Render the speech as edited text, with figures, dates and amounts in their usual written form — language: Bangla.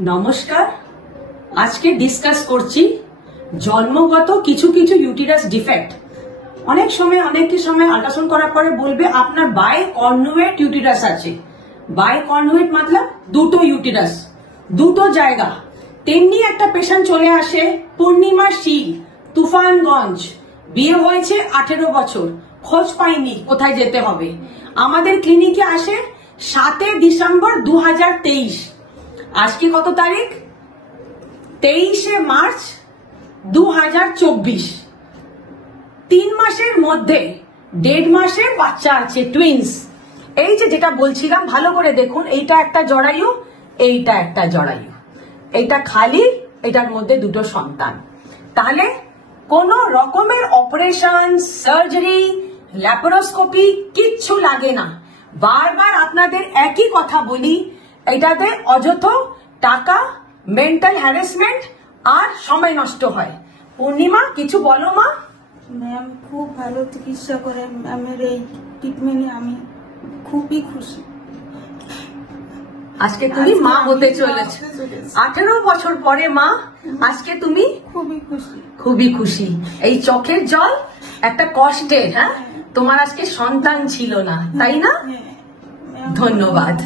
নমস্কার, আজকে ডিসকাস করছি জন্মগত কিছু কিছু ইউটেরাস ডিফেক্ট। অনেকের সময় আল্ট্রাসাউন্ড করার পরে বলবে আপনার বাই কনজুগেট ইউটেরাস আছে। বাই কনজুগেট মতলব দুটো ইউটেরাস, দুটো জায়গা। তেমনি একটা পেশেন্ট চলে আসে, পূর্ণিমা শীল, তুফানগঞ্জ, বিয়ে হয়েছে 18 বছর, খোঁজ পাইনি কোথায় যেতে হবে। আমাদের ক্লিনিকে আসে 7 ডিসেম্বর 2023। আজকে কত তারিখ? 23 মার্চ 2024। 3 মাসের মধ্যে 1.5 মাসের বাচ্চা আছে, টুইন্স। এই যেটা বলছিলাম ভালো করে দেখুন, এইটা একটা জরায়ু, এইটা একটা জরায়ু, এইটা খালি, এটার মধ্যে দুটো সন্তান। তাহলে কোন রকমের অপারেশন, সার্জারি, ল্যাপারোস্কোপি কিচ্ছু লাগে না। বারবার আপনাদের একই কথা বলি, এটাতে অযথ টাকা, মেন্টাল হ্যারাসমেন্ট আর সময় নষ্ট হয়। পূর্ণিমা কিছু বলো মা। ম্যাম খুব ভালো চিকিৎসা করে, ম্যামের এই ট্রিটমেন্টে আমি খুবই খুশি। আজকে তুমি মা হতে চলেছো 18 বছর পরে মা। আজকে তুমি খুবই খুশি। এই চোখের জল একটা কষ্টের, হ্যাঁ, তোমার আজকে সন্তান ছিল না, তাই না? ধন্যবাদ।